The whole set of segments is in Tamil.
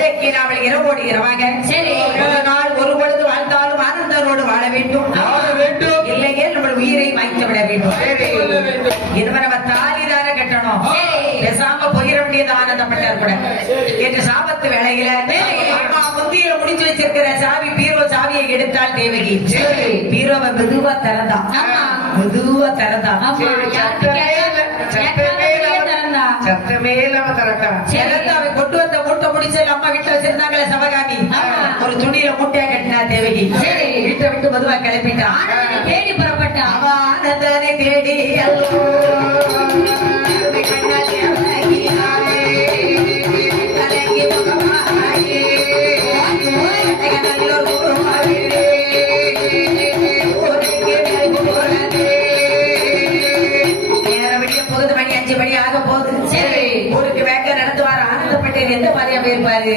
இன்றைக்கு நாவல் இரவோடு இரவாக சரி ஒரு நாள் ஒரு பொழுது வாழ்ந்தாலும் ஆனந்தரோடு வாழ வேண்டும் இல்லையே நம்ம உயிரை வாய்க்க விட வேண்டும் இதுவரை நம்ம தாலிதார கட்டணும் பேசாம போயிட வேண்டியது ஆனந்தப்பட்டார் கூட என்று சாபத்து வேளையில முந்தியில முடிச்சு வச்சிருக்கிற சாவி பீரோ சாவியை எடுத்தால் தேவகி பீரோவை மெதுவா திறந்தா சத்தமே இல்லாம அவன் கொண்டு வந்த மூட்டை முடிச்சு அம்மா வீட்டுல வச்சிருந்தாங்களே சபகாமி ஒரு துணியில மூட்டையா கட்டினா தேவகி வீட்டை விட்டு மெதுவா கிளப்பிட்டான் தேடி புறப்பட்டா ஆனந்தனை தேடி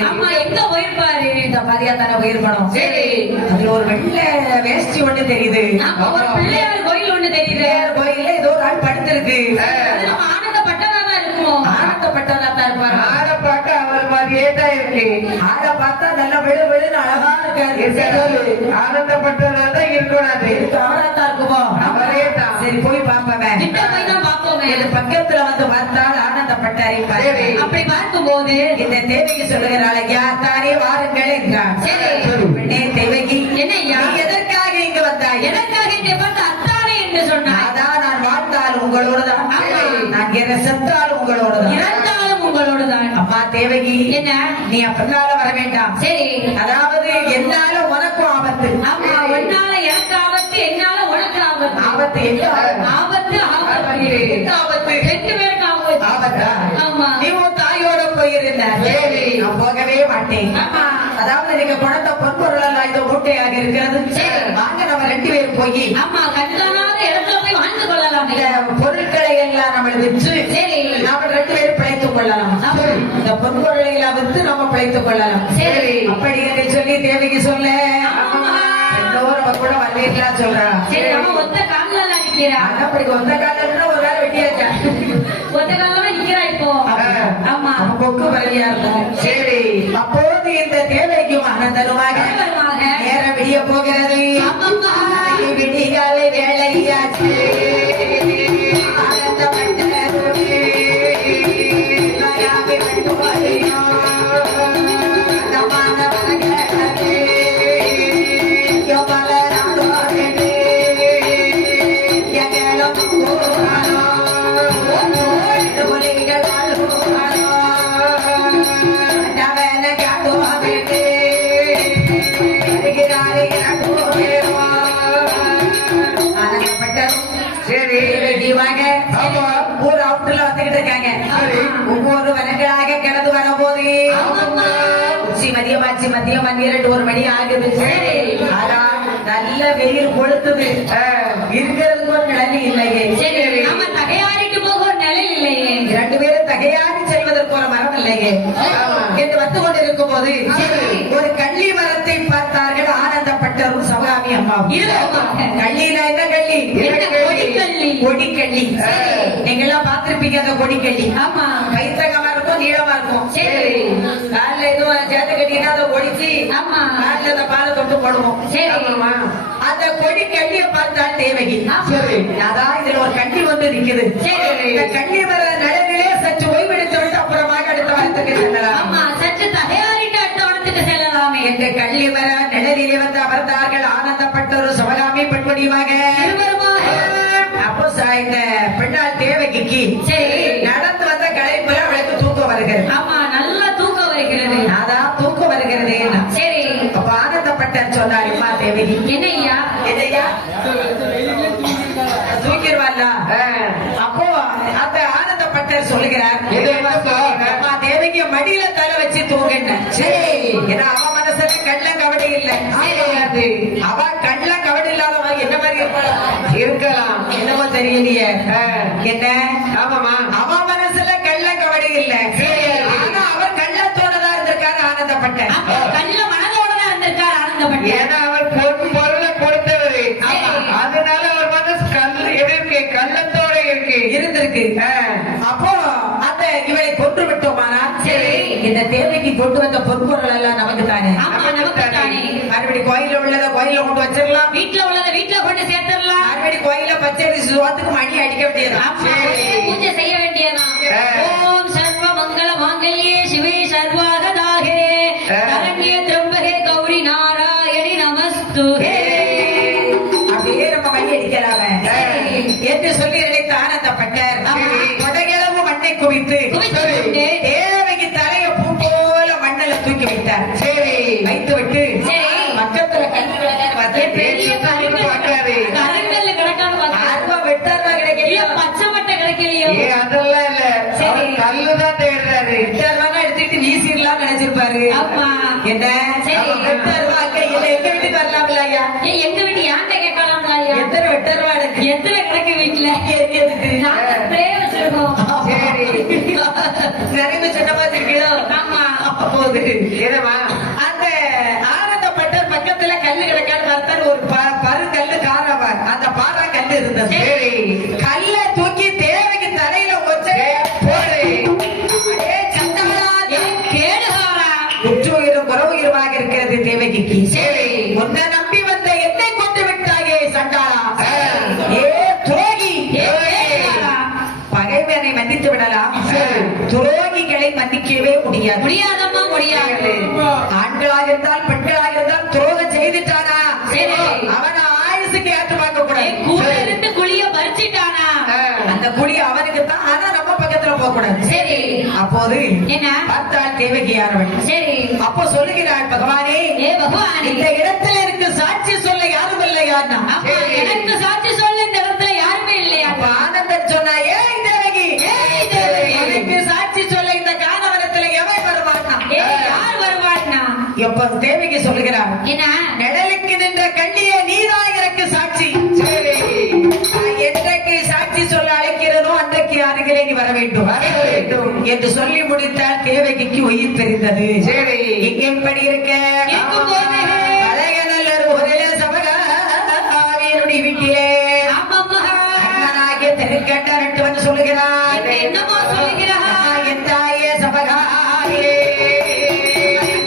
அம்மா எங்க போயிருப்பாரு இந்த மாதிரியா தானே போயிருக்கணும் சரி அதுல ஒரு வெள்ளை வேஷ்டி ஒண்ணு தெரியுது ஒரு பிள்ளையார் கோயில் ஒண்ணு தெரியுது கோயில்ல ஏதோ ஒரு ஆள் படுத்திருக்கு ஆனந்தப்பட்டதா இருக்கும் ஆனந்தப்பட்டதா தான் இருப்பாரு ஆட பார்க்க அவர் மாதிரியே தான் இருக்கு ஆட பார்த்தா நல்லா வெளு வெளுன்னு அழகா இருக்காரு ஆனந்தப்பட்டதா தான் இருக்கக்கூடாது ஆனந்தா இருக்குமோ அவரே தான் சரி போய் பாப்போமே கிட்ட போய் தான் பாப்போமே இது பக்கத்துல வந்து பார்த்தால் ஆனந்தப்பட்டாரு அப்படி பார்க்கும் போது இந்த தேவகி சொல்லுகிறாள் யாத்தாரே வாருங்கள் என்றார் பெண்ணே தேவகி என்னையா எதற்காக இங்க வந்தாய் எனக்காக இங்க பார்த்து அத்தானே என்று சொன்னார் அதான் நான் வாழ்ந்தால் உங்களோடு தான் நான் என்ன செத்தால் உங்களோடு தான் இறந்தாலும் உங்களோடு தான் அம்மா தேவகி என்ன நீ அப்பனால வர வேண்டாம் சரி அதாவது என்னால உனக்கும் ஆபத்து அம்மா உன்னால எனக்கு ஆபத்து என்னால உனக்கு ஆபத்து ஆபத்து என்ன ஆபத்து ஆபத்து ரெண்டு பேருக்கு ஆபத்து ஆபத்தா ஆமா நீ உன் தாயோட போயிருந்த நான் போகவே மாட்டேன் ஆமா அதாவது நீங்க பணத்தை பொன்பொருள் எல்லாம் இந்த மூட்டையாக இருக்கிறது வாங்க நம்ம ரெண்டு பேரும் போய் ஆமா கண்காணாத இடத்துல போய் வாழ்ந்து கொள்ளலாம் இந்த பொருட்களை எல்லாம் நம்ம விற்று சரி நாம ரெண்டு பேரும் பிழைத்துக் கொள்ளலாம் இந்த பொன்பொருளை எல்லாம் விற்று நம்ம பிழைத்துக் கொள்ளலாம் சரி அப்படி என்று சொல்லி தேவிக்கு சொல்ல நம்ம கூட வரலா சொல்றா சரி நம்ம ஒத்த காலில் நிக்கிறா அப்படி ஒத்த காலம்னா ஒரு வேலை வெட்டியாச்சா ஒத்த காலம் நிக்கிறா இப்போ ஆமா கொக்கு வழியா இருக்கும் சரி அப்போது இந்த தேவைக்கும் ஆனந்தருமாக நேர விடிய போகிறது விடிகாலை வேலையாச்சு ஊர் அவுட்ல வந்துகிட்டு இருக்காங்க ஒவ்வொரு வனங்களாக கிடந்து வர போது உச்சி மதியமாச்சு மதியம் 12 மணி ஆகுது ஆனா நல்ல வெயில் கொளுத்துது இருக்கிறதுக்கு ஒரு நிலை இல்லையே நம்ம தகையாரிட்டு போக ஒரு நிலை இல்லையே இரண்டு பேரும் தகையாரி செல்வதற்கு ஒரு மரம் இல்லையே என்று வந்து கொண்டிருக்கும் போது ஒரு கள்ளி மரத்தை பார்த்தார்கள் ஆனந்தப்பட்டரும் சகாமி அம்மாவும் கள்ளினா என்ன கள்ளி கொடிக்கள்ளி நீங்க எல்லாம் பார்த்திருப்பீங்க அந்த கொடிக்கள்ளி ஆமா கைத்தகமா இருக்கும் நீளமா இருக்கும் சரி காலில் எதுவும் சேர்த்து கட்டினா அதை ஒடிச்சு ஆமா காலில் அந்த பாலை தொட்டு போடுவோம் சரி அந்த கொடி கள்ளியை பார்த்தால் தேவகி அதான் இதுல ஒரு கண்ணி வந்து நிக்குது இந்த கண்ணி வர நிலையிலே சற்று ஓய்வெடுத்து விட்டு அப்புறமாக அடுத்த வாரத்துக்கு செல்லலாம் ஆமா சற்று தகையாரிட்டு அடுத்த வாரத்துக்கு செல்லலாமே என்று கள்ளி வர நிழலிலே வந்து அமர்ந்தார்கள் ஆனந்தப்பட்டொரு சிவகாமி பெண்மணியுமாக அப்போ இந்த பெண்ணால் தேவகிக்கு சரி நடந்து வந்த களைப்புல அவளுக்கு தூக்கம் வருகிறது ஆமா நல்லா தூக்கம் வருகிறது அதான் தூக்கம் வருகிறது சரி அப்ப ஆனந்தப்பட்டன் சொன்னார் அம்மா தேவகி என்னையா என்னையா தூக்கிடுவாள்ல அப்போ அந்த ஆனந்தப்பட்டர் சொல்லுகிறார் அம்மா தேவகி மடியில தலை வச்சு தூங்கின சரி ஏன்னா அவ மனசுல கள்ள கவடி இல்லை அவ கள்ள கவடி இல்லாதவங்க என்ன மாதிரி இருக்கலாம் என்னமோ தெரியலையே என்ன ஆமாமா அவ மனசுல கள்ள கவடி இல்ல ஆனா அவர் கள்ளத்தோட தான் இருந்திருக்காரு ஆனந்தப்பட்டர் கள்ள மனதோட தான் இருந்திருக்காரு ஆனந்தப்பட்டர் ஏன்னா அவர் பொருளை கொடுத்தவரு அதனால அவர் மனசு கள்ளத்தோட இருக்கு இருந்திருக்கு அப்போ அந்த இவரை கொன்று விட்டோமானா சரி. இந்த தேவைக்கு கொண்டு வந்த பொற்பொருள் எல்லாம் நமக்கு தானே. ஆமா நமக்கு தானே. மறுபடி கோயில உள்ளத கோயில கொண்டு வச்சிடலாம், வீட்டுல உள்ளத வீட்டுல கொண்டு சேர்த்துடலாம். மறுபடி கோயில பச்சரிசி சோத்துக்கு மணி அடிக்க வேண்டியது. ஆமா, பூஜை செய்ய வேண்டியதான். ஓம் சர்வ மங்கள மாங்கல்யே சிவே சர்வாகதாகே சரண்யே திரம்பகே கௌரி நாராயணி நமஸ்துஹே. அப்படியே நம்ம மணி அடிக்கலாமே என்று சொல்லி நினைத்த ஆனந்தப்பட்டார். கொடைகளவு மண்ணை குவித்து குவித்துவிட்டு தேவைக்கு தலையை பூ போல மண்ணல தூக்கி வைத்தார். சரி வைத்து விட்டு சரி. பக்கத்துல கல் பெரிய கருங்கல்ல கிடக்கான்னு பார்த்தா அருவா வெட்டார்வா கிடைக்கலையோ, பச்சை மட்டை கிடைக்கலையோ. ஏ அதெல்லாம் இல்ல, சரி. அவர் கல்லுதான் தேடுறாரு. வெட்டார்வா எடுத்துட்டு வீசிடலாம் நினைச்சிருப்பாரு. ஆமா. என்ன சரி. வெட்டார்வா அங்க இல்ல, எங்க வீட்டுக்கு வரலாம்ல ஐயா? ஏன் எங்க வீட்டு யார்கிட்ட கேட்கலாம்ல ஐயா? எத்தனை வெட்டார்வா இருக்கு? எத்தனை கிடக்கு வீட்டுல? எதுக்கு? நாங்க ஸ்ப்ரே வச்சிருக்கோம். சரி நிறைய சின்னமா இருக்கீங்களோ? ஆமா. போகுது. என்னமா அந்த ஆனந்தப்பட்டர் பக்கத்துல கல்லு கிடக்கான்னு பார்த்தாரு. ஒரு பருங்கல்லு காரவார், அந்த பாறை கல்லு இருந்தது. சரி கல்ல தூக்கி தேவைக்கு தலையில வச்சு போடு. அடே சண்டாளா, கேடுகாரா. உற்றுயிரும் குறவுயிருமாக இருக்கிறது தேவகிக்கு. சரி. உன்னை நம்பி வந்த என்னை கொண்டு விட்டாயே சண்டாளா. ஏ துரோகி, ஏ கேடுகாரா. பகைவனை மன்னித்து விடலாம், துரோகிகளை மன்னிக்கவே முடியாது. முடியாதம்மா முடியாது. ஆண்களாக இருந்தால் பெண்களாக இருந்தால் துரோகம் செய்துட்டானா சரி. அவனை ஆயுசுக்கு ஏற்று பார்க்க கூடாது. கூட இருந்து குழிய பறிச்சிட்டானா. அந்த குழி அவனுக்கு தான், ஆனா நம்ம பக்கத்துல போக கூடாது. சரி. அப்போது என்ன? பார்த்தால் தேவகி யாரவன். சரி. அப்போ சொல்லுகிறாள், பகவானே ஏ பகவானே, இந்த இடத்துல இருக்கு சாட்சி சொல்ல யாரும் இல்லையான்னா. அப்பா எனக்கு சாட்சி சொல்ல இந்த இடத்துல யாருமே இல்லையா? அப்ப ஆனந்தன் சொன்னா, ஏய் தேவகி, ஏய் தேவகி, எனக்கு சாட்சி சொல்ல இந்த காணவனத்துல எவன் வருவான்னா. ஏ யார் வருவான்னா? எப்ப தேவகி சொல்லுகிறாள், என்ன? நிழலுக்கு நின்ற கண்ணியே நீதான் எனக்கு சாட்சி. சரி, நான் என்றைக்கு சாட்சி சொல்ல அழைக்கிறதோ அன்றைக்கு அருகிலே நீ வர வேண்டும் என்று சொல்லி முடித்தால் தேவகிக்கு உயிர் தெரிந்தது. சரி இங்க எப்படி இருக்க? எங்கும் போது அழகநல்லர் ஊரிலே சமகாவியனுடைய வீட்டிலே ஆமாம்மா. அண்ணனாகிய திருக்கண்டரட்டுவன் சொல்லுகிறான், என்ன என்னமோ சொல்லுகிறான். என் தாயே சமகாவியே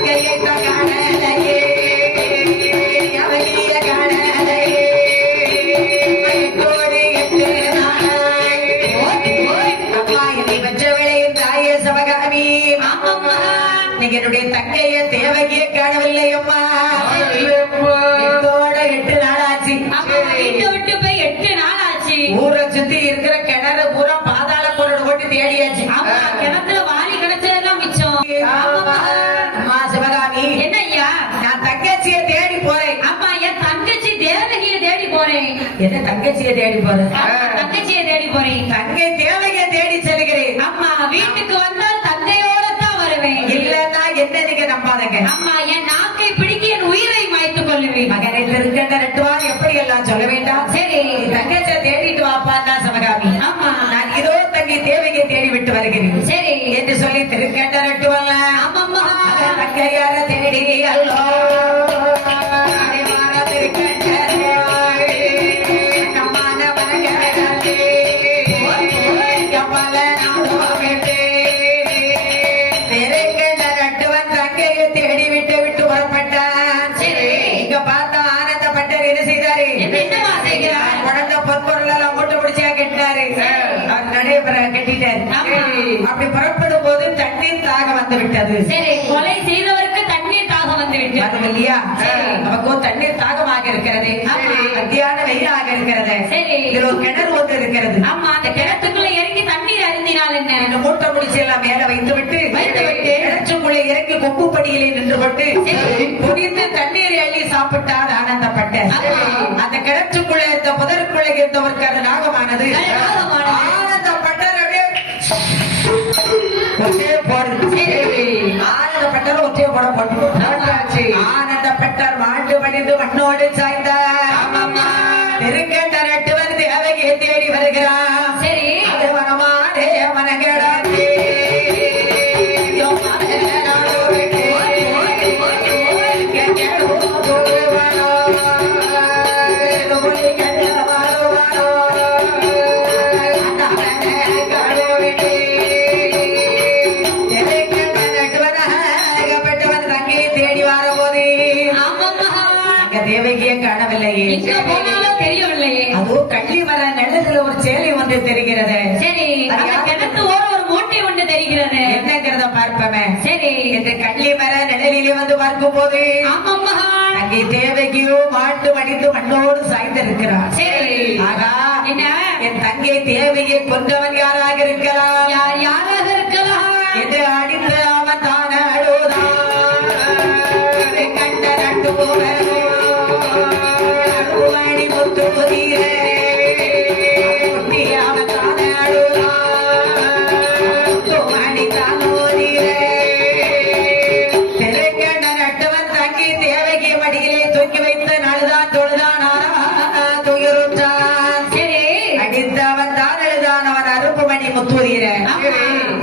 கையை காணலையே, அவளிய காணலையே, மயக்கோடு எட்டு நாளாய். அம்மா என்னை பெற்றவளே என் தாயே சமகாமி. ஆமாம்மா. நீங்க என்னுடைய தங்கைய தேவகியை காணவில்லை அம்மா. இதோட 8 நாள் ஆச்சு. அம்மா வீட்டை விட்டு போய் 8 நாள் ஆச்சு. ஊரை சுத்தி இருக்கிற கிணறு பூரா பாதாள பொருள் போட்டு தேடியாச்சு. ஆமா, கிணத்துல வாரி கிடைச்சதெல்லாம் மிச்சம். ஆமாம்மா. அம்மா சிவகாமி, என்ன ஐயா? நான் தங்கச்சியை தேடி போறேன். அம்மா என் தங்கச்சி தேவகியை தேடி போறேன். என்ன தங்கச்சியை தேடி போறேன்? ஆமா, தங்கச்சியை தேடி போறேன். தங்கை தேவையை தேடி செல்கிறேன். அம்மா வீட்டுக்கு வந்தால் தங்கையோட தான் வருவேன். இல்லன்னா என்ன நீங்க நம்பாதங்க. அம்மா என் நாக்கை பிடிக்க என் உயிரை மாய்த்துக் கொள்ளுவேன். மகனை திருக்கண்ட ரெட்டுவான் எப்படி எல்லாம் சொல்ல வேண்டாம். சரி. தங்கச்சியை தேடிட்டு வாப்பான்னா சிவகாமி. ஆமா. நான் இதோ தங்கை தேவையை தேடி விட்டு வருகிறேன் சரி. என்று சொல்லி திருக்கண்ட ரெட்டுவல்ல ஆமாம்மா. தங்கையார தேடி அல்லோ அடைவார திருக்கண்டரே, கம்மான வணங்கவே கப்பல நாடோவிட்டே திருக்கண்ட ரெட்டுவன் தங்கையை தேடி விட்டு விட்டு புறப்பட்டான். சரி. இங்க பார்த்தா ஆனந்தப்பட்டர் என்ன செய்தாரு? என்னவா செய்கிறார்? குழந்தை பொற்பொருள் எல்லாம் மூட்டை முடிச்சா கட்டினாரு. அவர் நடைபெற கட்டிட்டாரு. ஆமா. அப்படி புறப்படும் போது தண்ணீர் தாக வந்து விட்டது. சரி. கொலை செய்தவருக்கு தண்ணீர் தாக வந்து விட்டது. வரும் இல்லையா? சரி. நமக்கு தண்ணீர் தாகமாக இருக்கிறது. ஆமா. மத்தியான வெயிலாக இருக்கிறது. சரி. இதுல ஒரு கிணறு ஒன்று இருக்கிறது. ஆமா, அந்த கிணத்துக்குள்ள இறங்கி தண்ணீர் அருந்தினால் என்ன? இந்த மூட்டை முடிச்சு எல்லாம் மேல வைத்துவிட்டு கிணற்றுக்குள்ளே இறங்கி கொப்பு படியிலே நின்று கொண்டு குடித்து தண்ணீர் அள்ளி சாப்பிட்டால் ஆனந்தப்பட்ட ஆமா. அந்த கிணற்றுக்குள்ள இந்த புதருக்குள்ள இருந்தவருக்கு அது நாகமானது. நாகமானது. ஆனந்தப்பட்டர் அப்படியே ஒற்றே போடுது. ஆனந்தப்பட்டர் ஒற்றே போட போட்டு ஆனந்தப்பட்டர் மாண்டு மடிந்து மண்ணோடு சாய்ந்தார். ஆமாம்மா. திருக்கண்ட ரெட்டுவன் தேவையை தேடி வருகிறான். சரி. அது மனமாடே மனங்கடாதே தெரியவில்லையே. எங்க போனாலும் தெரியவில்லையே. அதுவும் கள்ளி மர நிலத்துல ஒரு சேலை ஒன்று தெரிகிறது. சரி, அந்த கிணத்து ஓர ஒரு மூட்டை ஒன்று தெரிகிறது. என்னங்கிறத பார்ப்பமே. சரி, இந்த கள்ளி மர நிழலிலே வந்து பார்க்கும் போது ஆமாம்மா. அங்கே தேவகியோ மாட்டு மடித்து மண்ணோடு சாய்ந்திருக்கிறார். சரி, ஆகா, என்ன? என் தங்கை தேவையை கொண்டவன் யாராக இருக்கலாம்? யாராக இருக்கலாம்? இது அடித்த அவன் தான அழுதான் கண்ட நட்டு போல அருவாணி முத்து புதியே அவன் தான அழுதான் முத்துவாணி தானோதியே திருக்கண்ட நட்டவன் தங்கி தேவகி மடியிலே தூக்கி வைத்த நாளுதான் தொழுதான் துயருற்றான். சரி, அடித்தவன் தான் அழுதான் அவன் அருப்புமணி முத்துதிர ஆமா.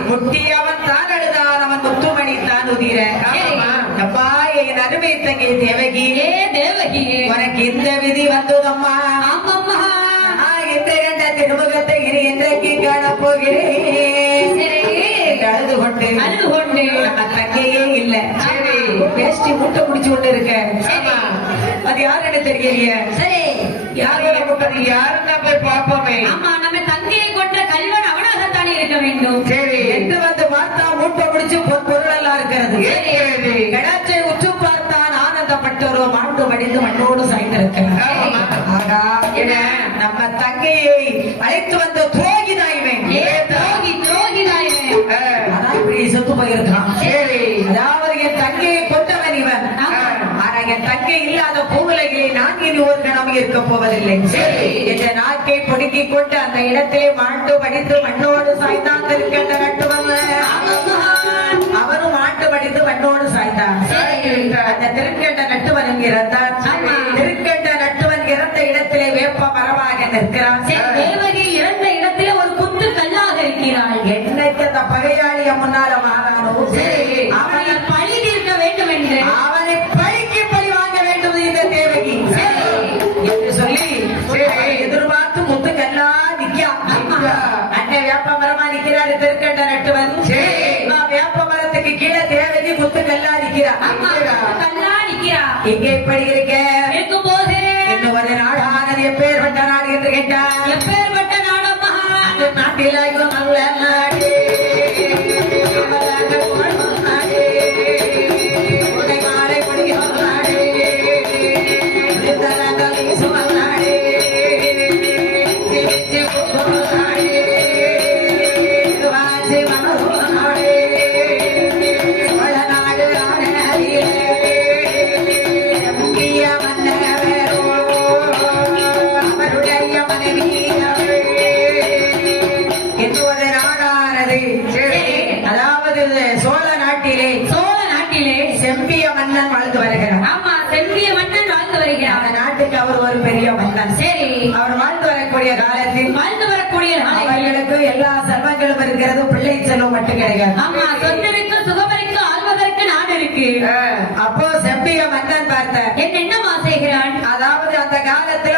முட்டியவன் தான் அழுதான் அவன் முத்துமணி தான் உதிர. அப்பா, என் அருமை தங்கை தேவகி, ஏ தேவகியே, உனக்கு இந்த விதி வந்ததம்மா. ஆமாம்மா. இந்த கண்ட திருமுகத்தை இனி இன்றைக்கு காணப் போகிறேன். சரி, அழுது கொண்டு அழுது கொண்டு நம்ம தங்கையே இல்ல. சரி, வேஷ்டி முட்டை குடிச்சு கொண்டு இருக்க. சரி. அது யாருன்னு தெரியலையே. சரி, யாருன்னா போய் பார்ப்போமே. ஆமா, நம்ம தங்கையை கொன்ற கல்வன் அவனாகத்தானே இருக்க வேண்டும். சரி, என்று வந்து பார்த்தா மூட்டை முடிச்சு பொருள் எல்லாம் இருக்கிறது. இருக்கிறது. கிணற்றை உற்று பார்த்தான் ஆனந்தப்பட்டோரோ மாட்டு மடிந்து மண்ணோடு சாய்ந்திருக்கிறார். ஆமா. ஆகா, என்ன? நம்ம தங்கையை அழைத்து வந்த துரோகி தாய்மே. ஏ துரோகி, துரோகிதாயே. அதான் இப்படி செத்து போயிருக்கான். சரி. அதாவது என் தங்கையை கொண்டவன் இவன். ஆமா. ஆனா என் தங்கை இல்லாத பூவுலகிலே நான் இனி ஒரு கணம் இருக்க போவதில்லை. சரி. என்ற நாக்கை பொடுக்கிக் கொண்டு அந்த இடத்திலே மாட்டு மடித்து மண்ணோடு சாய்ந்தான் திருக்கண்ட நட்டுவன். அவனும் மாட்டு மடித்து மண்ணோடு சாய்ந்தான். அந்த திருக்கண்ட நட்டுவன் இறந்தான். ஆமா. திருக்கண்ட நட்டுவன் இறந்த இடத்திலே வேப்ப மரமாக நிற்கிறான். சரி, தேவகி இறந்த இடத்திலே ஒரு குத்து கல்லாக இருக்கிறாள். என்னைக்கு அந்த பகையாளிய முன்னால மாறானோ சரி, அவனை அவனை பழி தீர்க்க வேண்டும் என்று. அவனை பழிக்கு பழி வாங்க வேண்டும் இந்த தேவகி என்று சொல்லி எதிர்பார்த்து முத்துக்கல்லா நிக்கா. அண்ணன் வேப்ப மரமா நிக்கிறாரு திருக்கண்ட நட்டுவன். வேப்ப மரத்துக்கு கீழே தேவகி முத்துக்கல்லா நிக்கிறா. அம்மா, கல்லா நிக்கிறா. எங்க இப்படி இருக்க இருக்கும் போது இன்னும் ஒரு நாடானது எப்பேற்பட்ட நாடு என்று கேட்டார். எப்பேற்பட்ட நாடம்மா? அந்த நாட்டில் நல்ல நாடு அமலாக புகழும் நாடு. உடை மாலை முடியும் நாடு. விருந்தரங்கள் வீசும் நாடு. சிரிச்சு போகும் நாடு. வாசி மனோரும் நாடு. சோழ நாடு ஆனதிலே முக்கிய மன்னரோ அவருடைய மனைவியவே இன்னொரு நாடானது. அதாவது சோழ நாட்டிலே செம்பிய மன்னன் வாழ்ந்து வருகிறார். ஆமா, செம்பிய மன்னன் வாழ்ந்து வருகிறார். அந்த நாட்டுக்கு அவர் ஒரு பெரிய மன்னன். சரி, அவர் வாழ்ந்து வரக்கூடிய காலத்தில் வாழ்ந்து வரக்கூடிய நாளைகளில் அவர்களுக்கு எல்லா செல்வங்களும் இருக்கிறது, பிள்ளை செல்வம் மட்டும் கிடையாது. ஆமா, சொந்தருக்கு சுகமருக்கு ஆள்வதற்கு நாடு இருக்கு. அப்போ செம்பிய மன்னன் பார்த்த என்னமா செய்கிறான்? அதாவது அந்த காலத்துல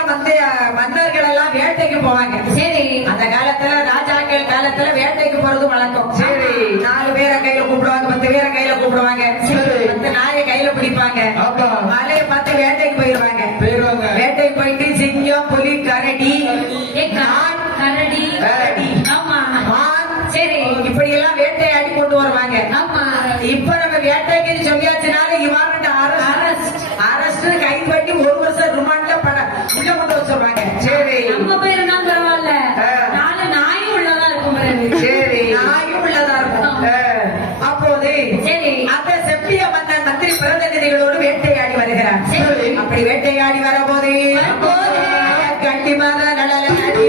மன்னர்கள் எல்லாம் வேட்டைக்கு போவாங்க. சரி, அந்த காலத்துல ராஜாக்கள் காலத்துல வேட்டைக்கு போறது வழக்கம். சரி, 4 பேரை கையில கூப்பிடுவாங்க, 10 பேரை கையில கூப்பிடுவாங்க, 10 நாயை கையில பிடிப்பாங்க. மலையை பார்த்து வேட்டைக்கு போயிருவாங்க. வேட்டைக்கு போயிட்டு சிங்கம், புலி, கரடி, கரடி, ஆமா, மான், சரி, இப்படி எல்லாம் வேட்டையாடி கொண்டு வருவாங்க. ஆமா. இப்ப நம்ம வேட்டைக்கு சொல்லியாச்சுனால இவான் அரசு கைது பண்ணி 1 வருஷம் ரிமாண்ட்ல உள்ள கொண்டு வச்சிருவாங்க. சரி, நம்ம போயிருந்தா பரவாயில்ல, 4 நாயும் உள்ளதா இருக்கும். சரி, நாயும் உள்ளதா இருக்கும். அப்போது சரி, அந்த செப்பிய மன்னன் மந்திரி பிரதிநிதிகளோடு வேட்டையாடி வருகிறார். சரி, அப்படி வேட்டையாடி வரும்போது கண்டிப்பாக நடலாடி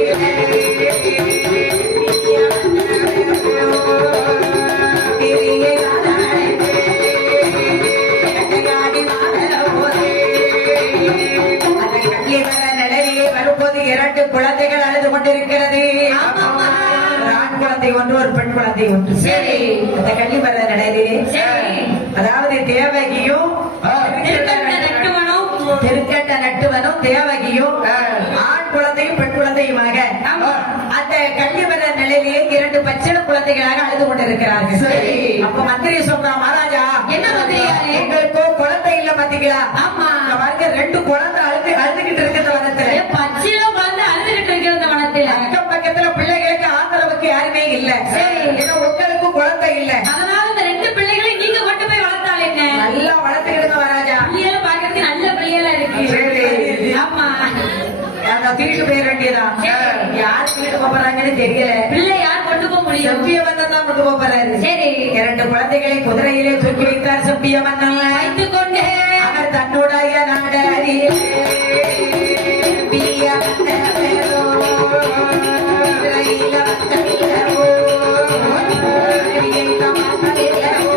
வரும்போது 2 குழந்தைகள் அழுது கொண்டிருக்கிறது. ஒரு ஆண் குழந்தை ஒன்று, ஒரு பெண் குழந்தை ஒன்று. சரி, அந்த கள்ளிமர நடையிலே சரி, அதாவது தேவகியும் திருக்கட்ட நட்டுவனும் தேவகியும் ஆண் குழந்தையும் பெண் குழந்தையுமாக அந்த கள்ளிமர நிலையிலேயே 2 பச்சிள குழந்தைகளாக அழுது கொண்டிருக்கிறார்கள். சரி. அப்ப மந்திரி சொல்றான், மகாராஜா என்ன மந்திரியாரே? எங்களுக்கு குழந்தை இல்ல பாத்தீங்களா? ஆமா. பாருங்க 2 குழந்தை அழுதுகிட்டு இருக்குது. போறாங்கன்னு தெரியல. பிள்ளை யார் கொண்டு போக முடியும்? செப்பிய மன்னன் தான் கொண்டு போறாரு. சரி. 2 குழந்தைகளை குதிரையிலே தூக்கி வைத்தார் செப்பிய மன்னன். வைத்துக் கொண்டு அவர் தன்னுடைய நாடறியே பிய மன்னனோ, குதிரையில வந்தல்லவோ, குதிரையை தமக்கல்லவோ.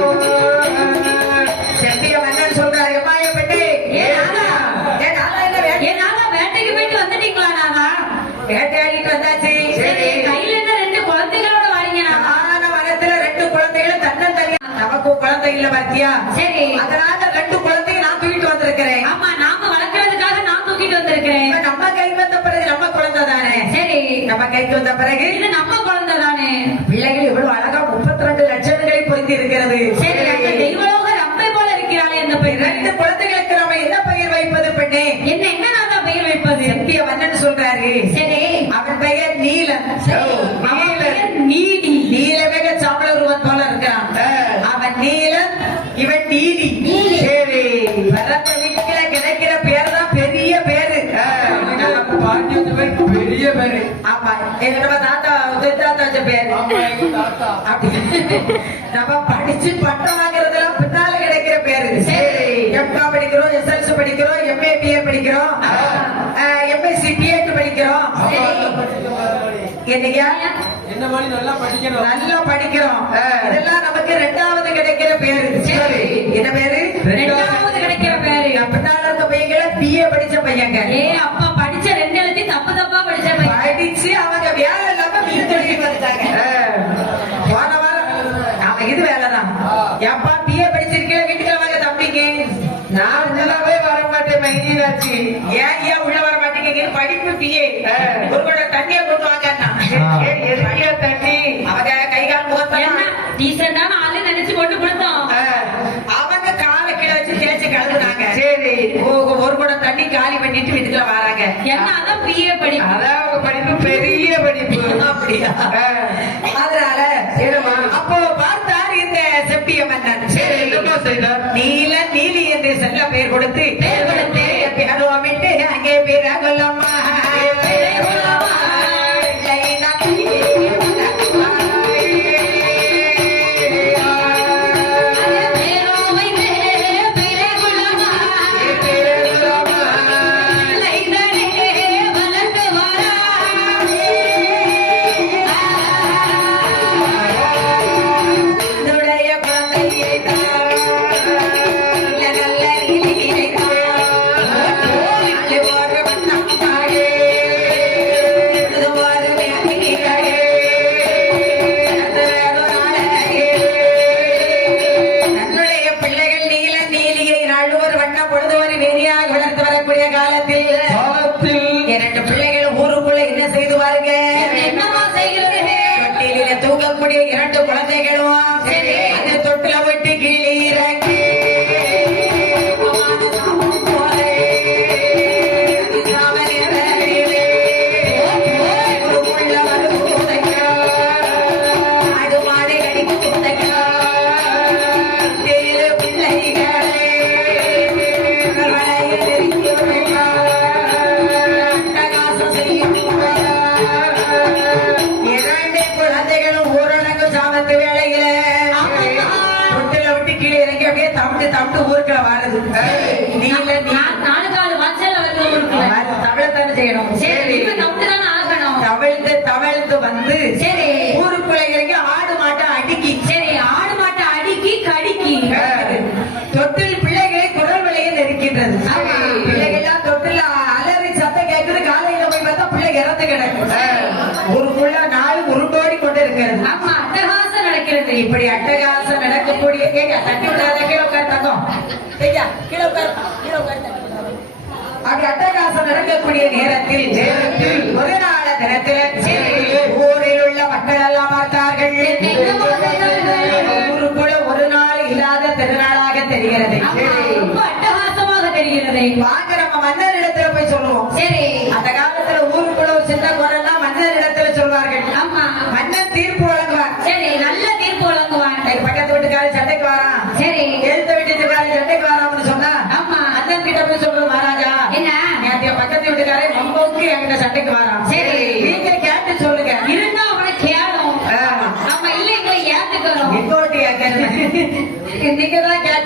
செப்பிய மன்னன் சொல்றாரு, எம்மாயப்பட்டு வேட்டைக்கு போயிட்டு வந்துட்டீங்களா? நானா வேட்டையாடிட்டு வந்தாச்சு. சரி. கையில என்ன 2 குழந்தைகளோட வரீங்க? நானா மரத்துல 2 குழந்தைகளும் தன்னந்தனியா. நமக்கும் குழந்தை இல்ல பாத்தியா? சரி. அதனால 2 குழந்தைங்க நான் தூக்கிட்டு வந்திருக்கிறேன். ஆமா, நாம வளர்க்கறதுக்காக நான் தூக்கிட்டு வந்திருக்கிறேன். இப்ப நம்ம கை வந்த பிறகு நம்ம குழந்தை தானே. சரி. நம்ம கைக்கு வந்த பிறகு இது நம்ம குழந்தை தானே. பிள்ளைகள் இவ்வளவு அழகா 32 லட்சங்களை பொருத்தி இருக்கிறது. சரி. அந்த தெய்வலோக ரம்பை போல இருக்கிறாளே அந்த பெண். 2 குழந்தைகளுக்கு நம்ம என்ன பெயர் வைப்பது பெண்ணே? என்ன நான் பெயர் வைப்பது? செப்பிய மன்னன் சொல்றாரு. சரி. அவன் பெயர் நீலன். அவன் பெயர் நீடி. நீலவேக சாம்பல உருவம் போல இருக்கிறான். அவன் நீலன், இவன் நீதி. சரி. வரத்த வீட்டுல கிடைக்கிற பேர் தான் பெரிய பேரு. பெரிய பேரு. ஆமா, எங்க நம்ம தாத்தா தாத்தா வச்ச பேரு. அப்படி நம்ம படிச்சு பட்டம் வாங்குறதெல்லாம் பின்னால கிடைக்கிற பேரு. சரி. எம்கா படிக்கிறோம், எஸ்எல்சி படிக்கிறோம், எம்ஏ பிஏ படிக்கிறோம், எம்எஸ்சி பிஎட் படிக்கிறோம். என்னையா என்ன மாதிரி நல்லா படிக்கணும். நல்லா படிக்கிறோம். இதெல்லாம் நமக்கு 2வது கிடைக்கிற பேரு. சரி. என்ன பேரு? 2வது கிடைக்கிற பேரு. பின்னால இருக்க பையங்களை பிஏ படிச்ச பையங்க. அப்பா படிச்ச 2 எழுத்தையும் தப்பா படிச்ச பையன். படிச்சு அவங்க வேலை இல்லாம வீட்டு தொழில் வந்துட்டாங்க. போன வாரம் அவன் இது வேலைதான். எப்பா பிஏ படிச்சிருக்கீங்க, வீட்டுக்கு வாங்க தம்பிங்க. நான் உள்ளவே வர மாட்டேன் மைனாச்சு. ஏன் உள்ள வர மாட்டேங்க? படிப்பு பிஏ. ஒரு கூட தண்ணியை கொண்டு வாங்க. தண்ணி அவங்க கை கால் முகத்தெல்லாம் டீசெண்டான ஆளு நினைச்சு கொண்டு கொடுத்தோம். அவங்க காலை கீழே வச்சு தேய்ச்சி கழுவுனாங்க. சரி. ஒரு கூட தண்ணி காலி பண்ணிட்டு வீட்டுக்குள்ள வராங்க. என்ன அதான் பிஏ படிப்பு. அதான் அவங்க படிப்பு பெரிய படிப்பு. அப்படியா? அதனால அப்போ பார்த்தார் இந்த செப்பிய மன்னன். சரி. நீல நீலி என்று செல்ல பெயர் கொடுத்து பேருவிட்டு அங்கே பேர கொல்லம்மா தூக்கக்கூடிய 2 குழந்தைகளும் அந்த தொட்டில விட்டு கீழே இறங்கி தவிட்டு ஊருக்குள்ள வாழுது. நீல 4 வாசல் வந்து ஊருக்குள்ள தவிழத்தானே செய்யணும். சரி. தவிட்டுதான் ஆகணும். தவழ்ந்து வந்து சரி ஊருக்குள்ள இறங்கி ஆடு மாட்டை அடுக்கி. சரி. ஆடு மாட்டை அடுக்கி கடிக்கி தொட்டில் பிள்ளைகளை குரல் வலையில் இருக்கின்றது. பிள்ளைகள்லாம் தொட்டில் அலறி சத்தம் கேட்குது. காலையில போய் பார்த்தா பிள்ளை இறந்து கிடக்கும். ஊருக்குள்ள நாள் உருண்டோடி கொண்டு இருக்கிறது. ஆமா, அட்டகாசம் நடக்கிறது. இப்படி அட்டகாசம் நடக்கக்கூடிய தட்டி விடாத கீழே உட்கார் தங்கம். கீழே உட்கார். அப்படி அட்டகாசம் நடக்கக்கூடிய நேரத்தில் ஒரு நாள தினத்தில் ஊரில் உள்ள மக்கள் எல்லாம் பார்த்தார்கள். ஊருக்குள்ள ஒரு நாள் இல்லாத திருநாளாக தெரிகிறது. ரொம்ப அட்டகாசமாக தெரிகிறது. வாங்க நம்ம மன்னர் இடத்துல போய் சொல்லுவோம். சரி. அந்த காலத்துல ஊருக்குள்ள ஒரு சின்ன குரல்னா மன்னர் இடத்துல சொல்வார்கள். ஆமா, மன்னர் தீர்ப்பு வழங்குவார். சரி, நல்ல தீர்ப்பு வழங்குவார். பக்கத்து வீட்டுக்காரர் சண்டைக்கு வரான். சரி. எழுத்த வீட்டுக்காரர் சண்டைக்கு வரான்னு சொன்னா ஆமா, அண்ணன் கிட்ட போய் சொல்றது மகாராஜா என்ன பக்கத்து வீட்டுக்காரர் மம்பவுக்கு என்கிட்ட சண்டைக்கு வரான். சரி. நீங்க கேட்டு சொல்லுங்க.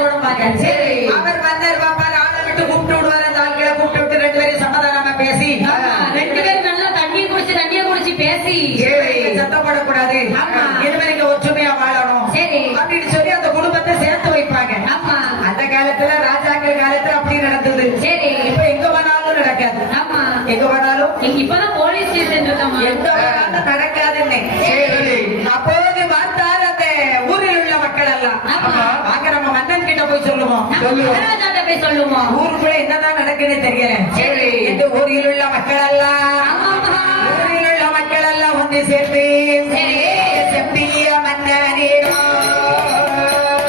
குடும்பாங்க. சரி. அவர் மன்னர் பாப்பார் ஆளை விட்டு கூப்பிட்டு விடுவார். அந்த ஆட்களை கூப்பிட்டு விட்டு 2 பேரும் சமாதானமா பேசி ஆமா, 2 பேரும் நல்லா தண்ணியை குடிச்சு பேசி சத்தம் போடக்கூடாது. ஆமா. இனிமே நீங்க ஒற்றுமையா வாழணும் சரி. அப்படின்னு சொல்லி அந்த குடும்பத்தை சேர்த்து வைப்பாங்க. ஆமா அந்த காலத்துல ராஜாக்கள் காலத்துல அப்படி நடந்தது. சரி. இப்ப எங்க வேணாலும் நடக்காது. ஆமா, எங்க வேணாலும் இங்க இப்பதான் போலீஸ் ஸ்டேஷன் இருக்கமா. எங்க வேணாலும் நடக்காதுன்னு. சரி. அப்போது பார்த்தால் அந்த ஊரில் உள்ள மக்கள் எல்லாம் ஆமா. வாங்க நம்ம மன்னன் கிட்ட போய் சொல்லுவோம். சொல்லுவோம். மகாராஜாட்ட போய் சொல்லுவோம். ஊருக்குள்ள என்னதான் நடக்குன்னு தெரியல. சரி. இந்த ஊரில் உள்ள மக்கள் எல்லாம் ஆமா. ஊரில் உள்ள மக்கள் எல்லாம் வந்து சேர்ந்து சரி. செப்பிய மன்னனிடோ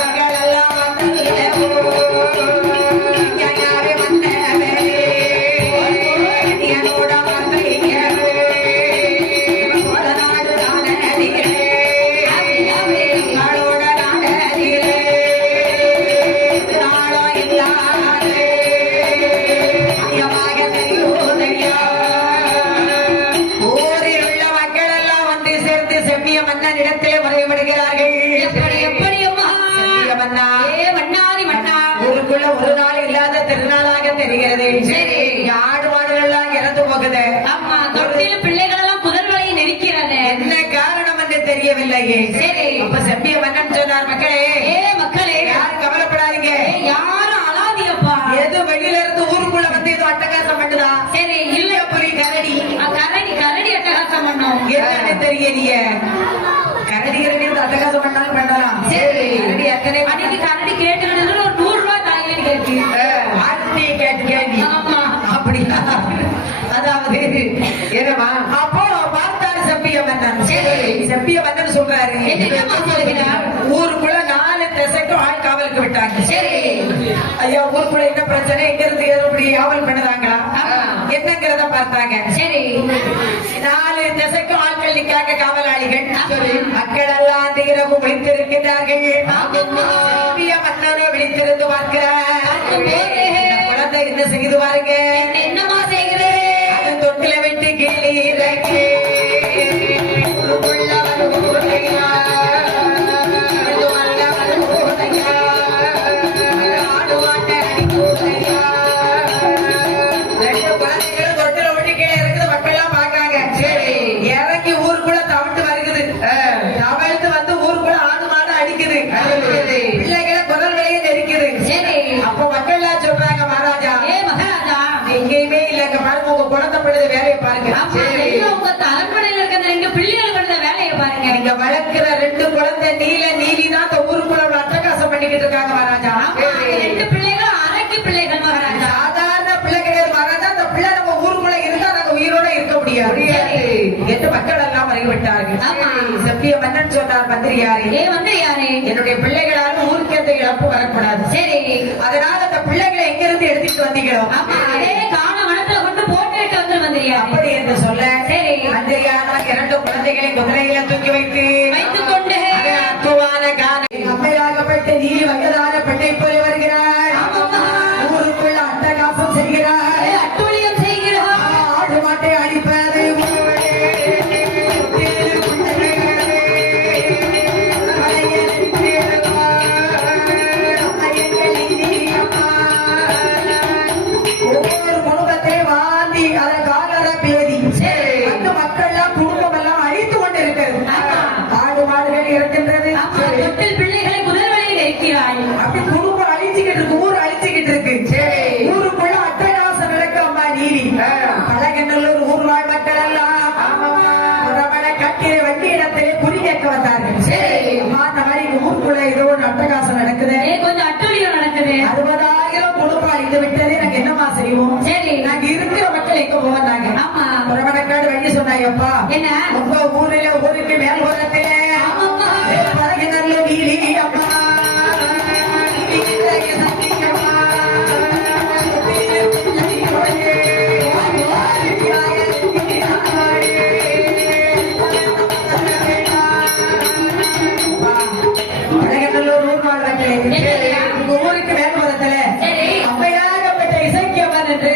மக்கள் எல்லாம் வந்தீரோ. ஞானவே மன்னனே, என்னோட மந்திரிகளே, சோழ நாடு நாடதிலே, நாடோட நாடதிலே, நாடோ இல்லாதே, ஐயமாக தெரியுதையா. ஊரில் உள்ள மக்கள் எல்லாம் வந்து சேர்ந்து செவ்விய மன்னன் இடத்திலே முறையிடுகிறார்கள். எப்படி அம்மா? செவ்விய மன்னா, ஏ மன்னாரி மன்னா. ஊருக்குள்ள ஒரு நாள் இல்லாத திருநாளாக தெரிகிறது. சரி. ஆடு மாடுகள் எல்லாம் இறந்து போகுது. ஆமா, தொட்டில பிள்ளைகள் எல்லாம் புதர்களை நெருக்கிறது. என்ன காரணம் என்று தெரியவில்லையே. சரி. அப்ப செவ்விய மன்னன் சொன்னார், மக்களே ஏ மக்களே, யாரும் கவலைப்படாதீங்க. யாரும் அழாதீங்கப்பா. ஏதோ வெளியில இருந்து ஊருக்குள்ள வந்து ஏதோ அட்டகாசம் பண்ணுதா. சரி, இல்ல புலி கரடி கரடி அட்டகாசம் பண்ணோம். என்னன்னு தெரியலையே. கரடி கரடி வந்து அட்டகாசம் பண்ணாலும் பண்ணலாம். சரி. கரடி அத்தனை அன்னைக்கு கரடி கேட்டுக்கிட்டு ஒரு 100 ரூபாய் தாங்கன்னு கேட்டு. ஆட்டி கேட்டு கேள்வி. ஆமா. அப்படியா? அதாவது என்னம்மா? அப்போ பார்த்தாரு செப்பிய மன்னன். சரி. செப்பிய மன்னன் சொல்றாரு, என்னம்மா சொல்லுகிறார்? ஊருக்குள்ள 4 திசைக்கும் ஆள் காவலுக்கு விட்டாங்க. சரி. ஐயா, ஊருக்குள்ள என்ன பிரச்சனை, எங்க இருந்து எப்படி காவல் பண்ணுதாங்களா என்னங்கிறத பார்த்தாங்க. சரி. 4 திசைக்கும் ஆட்கள் நிக்காங்க காவலாளிகள். சரி. மக்கள் எல்லாம் அந்த இரவு விழித்திருக்கிறார்கள். செப்பிய மன்னனோ விழித்திருந்து பார்க்கிறார். பார்க்கும்போது இந்த குழந்தை என்ன செய்து பாருங்க. என்னமா செய்கிறேன்? அது தொட்டில விட்டு கீழே இறக்கி ஊருக்குள்ள வருவோதையா. இது வல்ல வருவோதையா. ஆடு மாட்டை அடிப்போதையா. 2 குழந்தைகளும் தொட்டில விட்டு கீழே இருக்குது. மக்கள் எல்லாம் பார்க்கறாங்க. சரி. இறங்கி ஊருக்குள்ள தவிட்டு வருகுது. தவழ்ந்து வந்து ஊருக்குள்ள ஆடு மாடு அடிக்குது. பிள்ளைகளை குரல் வழியே நெரிக்குது. சரி. அப்ப மக்கள் எல்லாம் சொல்றாங்க, மகாராஜா ஏ மகாராஜா, எங்கேயுமே இல்லங்க, பாருங்க உங்க குழந்தை படுது வேலையை பாருங்க. ஆமா, எல்லாம் உங்க அரண்மனையில இருக்கிற 2 பிள்ளைகள் பண்ண வேலையை பாருங்க. நீங்க வளர்க்கிற 2 குழந்தை நீலி தான் இந்த ஊருக்குள்ள அட்டகாசம் பண்ணிக்கிட்டு இருக்காங்க மகாராஜா. ஆமா, அந்த 2 பிள்ளைகளும் அரக்கி பிள்ளைகள் மகாராஜா. சாதாரண பிள்ளை கிடையாது மகாராஜா. அந்த பிள்ளை நம்ம ஊருக்குள்ள இருந்தா நாங்க உயிரோட இருக்க முடியாது என்று மக்கள் எல்லாம் வரைவிட்டார்கள். ஆமா. செப்பிய மன்னன் சொன்னார், மந்திரியாரே, ஏ வந்து யாரு? என்னுடைய பிள்ளைகளால் ஊருக்கு எந்த இழப்பு வரக்கூடாது. சரி. அதனால அந்த பிள்ளைகளை எங்க இருந்து எடுத்துட்டு வந்தீங்களோ ஆமா, அதே காண வனத்துல கொண்டு போட்டுட்டு வந்து வந்திரியா? அப்படி என்று சொல்ல, சரி. மந்திரியானவர் 2 குழந்தைகளை குதிரையில தூக்கி வைத்துக் கொண்டு அத்துவான காலை அம்மையாகப்பட்ட நீ வயதான பெண்ணை போய் வருகிறார். ஊருக்குள்ள அட்டகாசம் செய்கிறார். அட்டூழியம் செய்கிறார். ஆடு மாட்டை அடிப்பாரு. ஒவ்வொரு குடும்பத்தை வாந்தி அதை காலர பேதி அந்த மக்கள் எல்லாம் குடும்பம் எல்லாம் அழித்து கொண்டிருக்கிறது. ஆடு மாடுகள் இருக்கின்றது. ஆமா, தொட்டில் பிள்ளைகளை குதிரைகளில் வைக்கிறாய். அப்படி குடும்பம் அழிச்சுக்கிட்டு இருக்கு, ஊர் அழிச்சுக்கிட்டு இருக்கு. ஊருக்குள்ள அட்டகாசம் நடக்க அம்மா நீதி. பழகநல்லூர் ஊர் வாழ் மக்கள் எல்லாம் ரமண கட்டிய வண்டி இடத்திலே குறி கேட்க வந்தார்கள். அம்மா, அந்த மாதிரி இந்த ஊருக்குள்ள ஏதோ ஒரு அட்டகாசம் நடக்குது, ஏ, கொஞ்சம் அட்டூழியம் நடக்குது. 60,000 குடும்பம் அழிந்து விட்டது, நாங்க என்னமா செய்வோம்? சரி. நாங்க இருக்கிற மக்கள் எங்க போவாங்க? ஆமா. ரமணக்காடு வண்டி சொன்னாங்கப்பா, என்ன? உங்க ஊருக்கு மேல் ஓரத்திலே ஆமாம்மா. பழகநல்லூர் நீலி அம்மா பழகநல்லூர் ஊர் வாழ்வர்களே, உங்க ஊருக்கு மேல் ஓரத்திலே சரி. அம்மையாகப்பட்ட இசைக்கியம்மன் என்று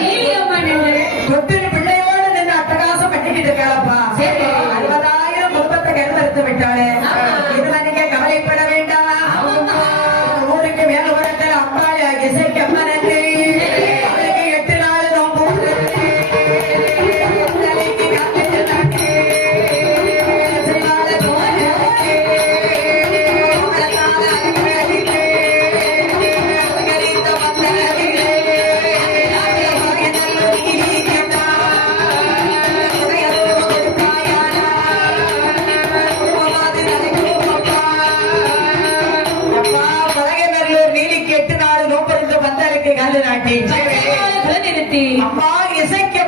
நீலியம்மன் என்று. தொட்டில் பிள்ளையோடு நின்று அட்டகாசம் பண்ணிக்கிட்டு இருக்காளப்பா. சரி. 60,000 குடும்பத்தை கருவறுத்து விட்டாளே. இது நீங்க கவலைப்பட வேண்டாம். ஊருக்கு நடந்து காட்டி பச்சை மாலை கூட நிறுத்தி அம்மா இசைக்க